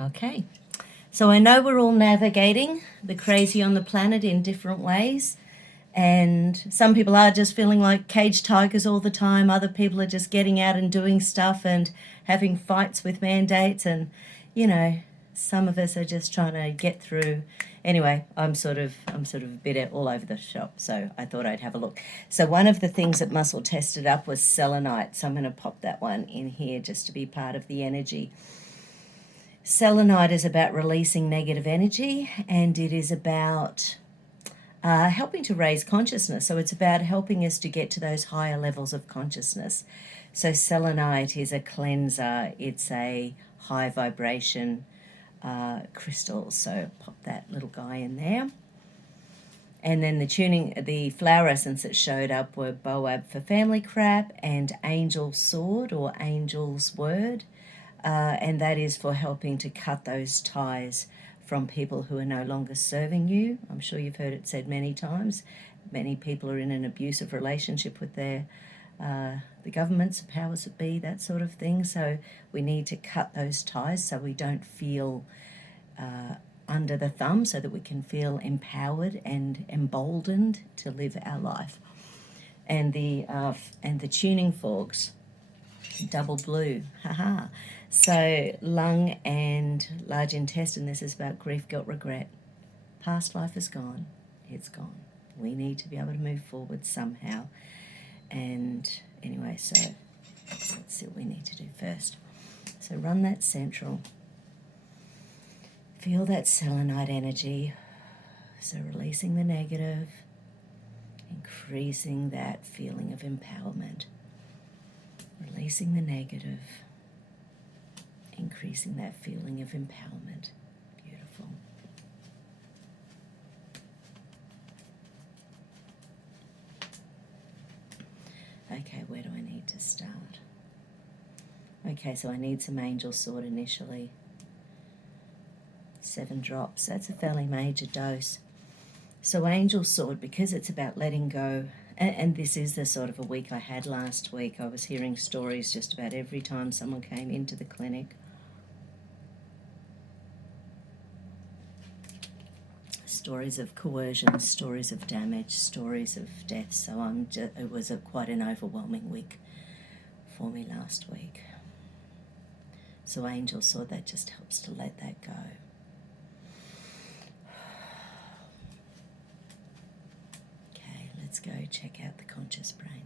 Okay. So I know we're all navigating the crazy on the planet in different ways. And some people are just feeling like caged tigers all the time. Other people are just getting out and doing stuff and having fights with mandates. And, some of us are just trying to get through. Anyway, I'm sort of a bit all over the shop, so I thought I'd have a look. So one of the things that Muscle tested up was selenite. So I'm going to pop that one in here just to be part of the energy. Selenite is about releasing negative energy, and it is about helping to raise consciousness. So it's about helping us to get to those higher levels of consciousness. So selenite is a cleanser. It's a high vibration crystal. So pop that little guy in there. And then the flower essence that showed up were Boab for family crap and Angel Sword or Angel's Word. And that is for helping to cut those ties from people who are no longer serving you. I'm sure you've heard it said many times. Many people are in an abusive relationship with the governments, the powers that be, that sort of thing. So we need to cut those ties so we don't feel under the thumb, so that we can feel empowered and emboldened to live our life. And the tuning forks, double blue, haha. So lung and large intestine, this is about grief, guilt, regret. Past life is gone. It's gone. We need to be able to move forward somehow. And anyway, so let's see what we need to do first. So run that central. Feel that selenite energy. So releasing the negative, increasing that feeling of empowerment. Releasing the negative, increasing that feeling of empowerment. Beautiful. Okay, where do I need to start? Okay, so I need some Angel Sword initially. 7 drops, that's a fairly major dose. So Angel Sword, because it's about letting go, and this is the sort of a week I had last week. I was hearing stories just about every time someone came into the clinic. Stories of coercion, stories of damage, stories of death. So it was quite an overwhelming week for me last week. So Angel Sword, that just helps to let that go. Let's go check out the conscious brain.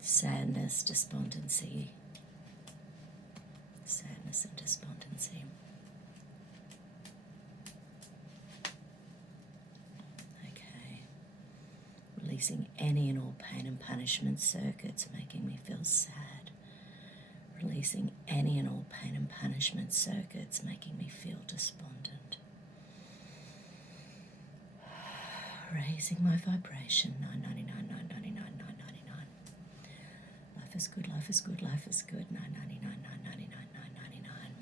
Sadness, despondency. Sadness and despondency. Okay. Releasing any and all pain and punishment circuits making me feel sad. Releasing any and all pain and punishment circuits making me feel despondent. Raising my vibration, 999, 999, 999. Life is good, life is good, life is good, 999, 999, 999.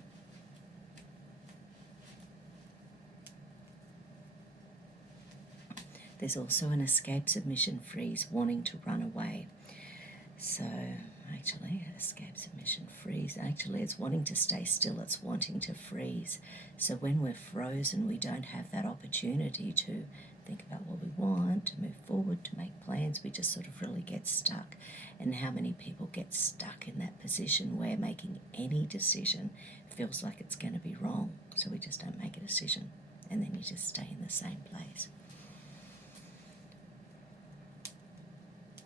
There's also an escape submission freeze, wanting to run away. So actually, escape submission freeze, actually it's wanting to stay still, it's wanting to freeze. So when we're frozen, we don't have that opportunity to think about what we want, to move forward, to make plans. We just sort of really get stuck. And how many people get stuck in that position where making any decision feels like it's going to be wrong. So we just don't make a decision. And then you just stay in the same place.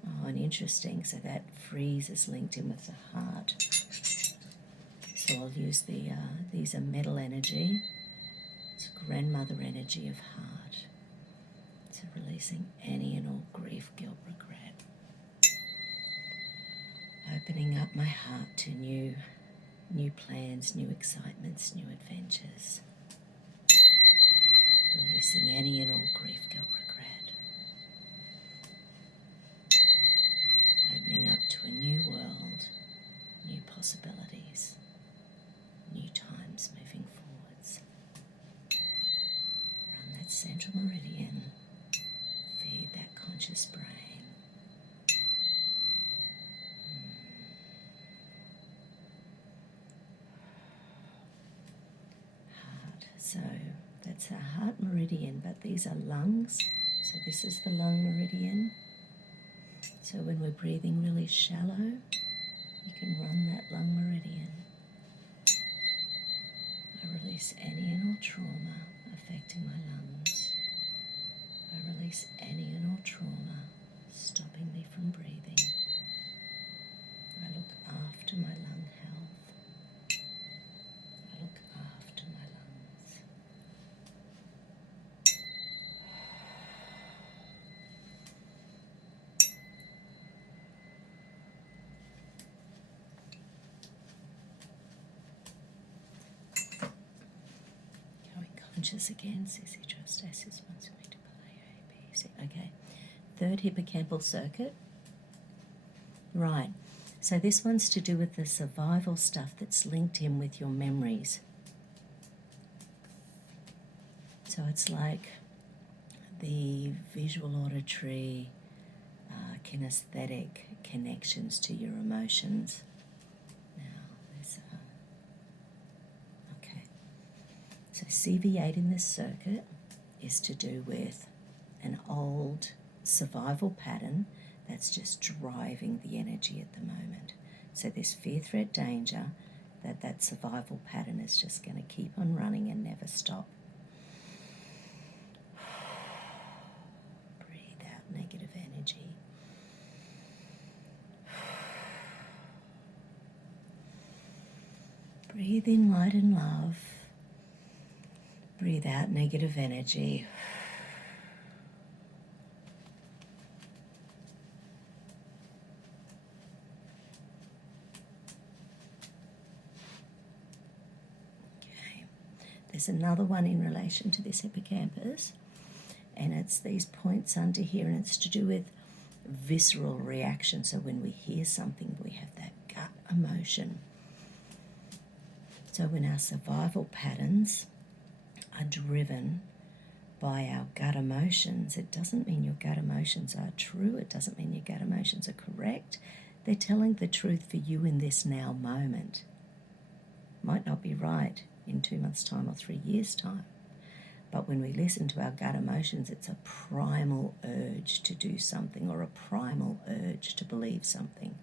Oh, and interesting. So that freeze is linked in with the heart. So I'll use these are metal energy. It's grandmother energy of heart. So releasing any and all grief, guilt, regret. Opening up my heart to new plans, new excitements, new adventures. Releasing any and all grief, guilt, regret. Opening up to a new world, new possibilities, new times moving forwards. Run that central meridian. Feed that conscious brain. So that's our heart meridian, but these are lungs. So this is the lung meridian. So when we're breathing really shallow, you can run that lung meridian. I release any and all trauma affecting my lungs. I release any and all trauma stopping me from breathing. I look after my lung health. I look after my lungs. Going conscious again. Sissy Trust Assis wants me to play A, B, C. Okay. Third hippocampal circuit. Right. So this one's to do with the survival stuff that's linked in with your memories. So it's like the visual, auditory, kinesthetic connections to your emotions. Now, there's okay. So CV8 in this circuit is to do with an old survival pattern that's just driving the energy at the moment. So this fear, threat, danger, that survival pattern is just going to keep on running and never stop. Breathe out negative energy. Breathe in light and love. Breathe out negative energy. Okay. There's another one in relation to this hippocampus, and it's these points under here, and it's to do with visceral reaction. So when we hear something, we have that gut emotion. So when our survival patterns are driven by our gut emotions, it doesn't mean your gut emotions are true. It doesn't mean your gut emotions are correct. They're telling the truth for you in this now moment. Might not be right in 2 months' time or 3 years' time. But when we listen to our gut emotions, it's a primal urge to do something or a primal urge to believe something.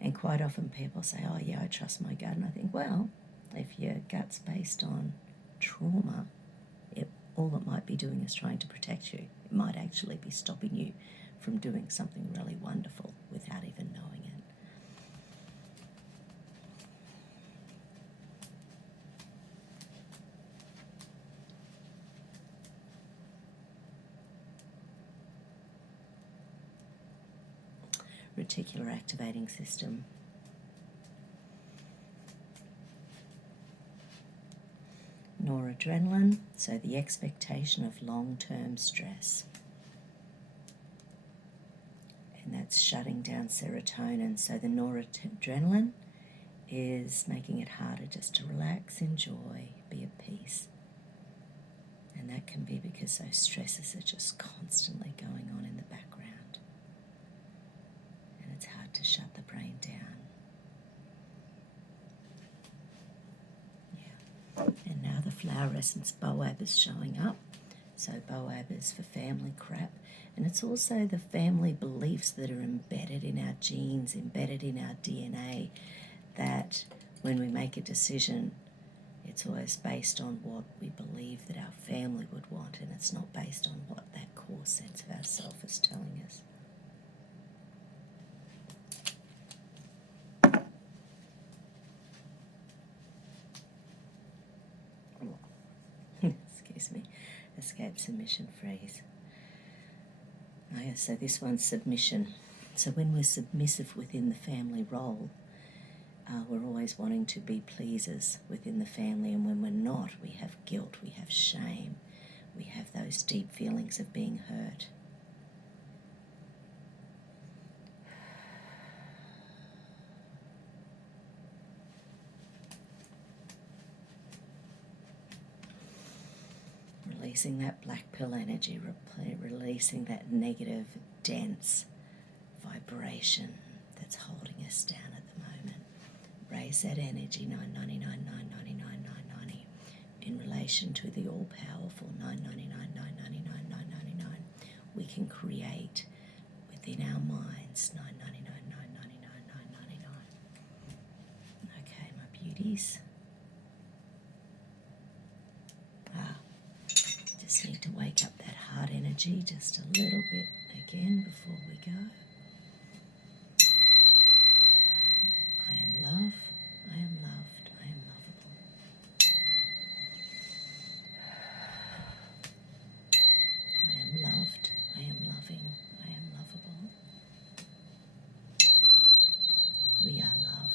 And quite often people say, oh yeah, I trust my gut. And I think, well, if your gut's based on trauma, all it might be doing is trying to protect you. It might actually be stopping you from doing something really wonderful without even knowing it. Reticular activating system. Noradrenaline, so the expectation of long-term stress. And that's shutting down serotonin. So the noradrenaline is making it harder just to relax, enjoy, be at peace. And that can be because those stresses are just constantly going on in the background. And it's hard to shut the brain down. And now the flower essence BOAB is showing up. So BOAB is for family crap. And it's also the family beliefs that are embedded in our genes, embedded in our DNA, that when we make a decision, it's always based on what we believe that our family would want, and it's not based on what that core sense of ourself is telling us. Excuse me, escape submission phrase. Okay, so this one's submission. So when we're submissive within the family role, we're always wanting to be pleasers within the family, and when we're not, we have guilt, we have shame, we have those deep feelings of being hurt. Releasing that black pill energy, releasing that negative, dense vibration that's holding us down at the moment. Raise that energy, 999, 999, 990, in relation vibration to the all-powerful 999, 999, 999. We can create within our minds 999, 999, 999. Okay, my beauties. Just need to wake up that heart energy just a little bit again before we go. I am love, I am loved, I am lovable. I am loved, I am loving, I am lovable. We are love,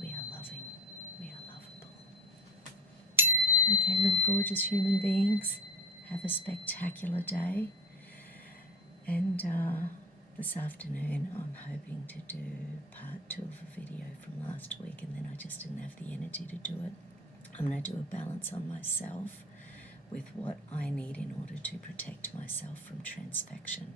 we are loving, we are lovable. Okay, little gorgeous human beings, have a spectacular day. And this afternoon I'm hoping to do part 2 of a video from last week, and then I just didn't have the energy to do it. I'm going to do a balance on myself with what I need in order to protect myself from transfaction.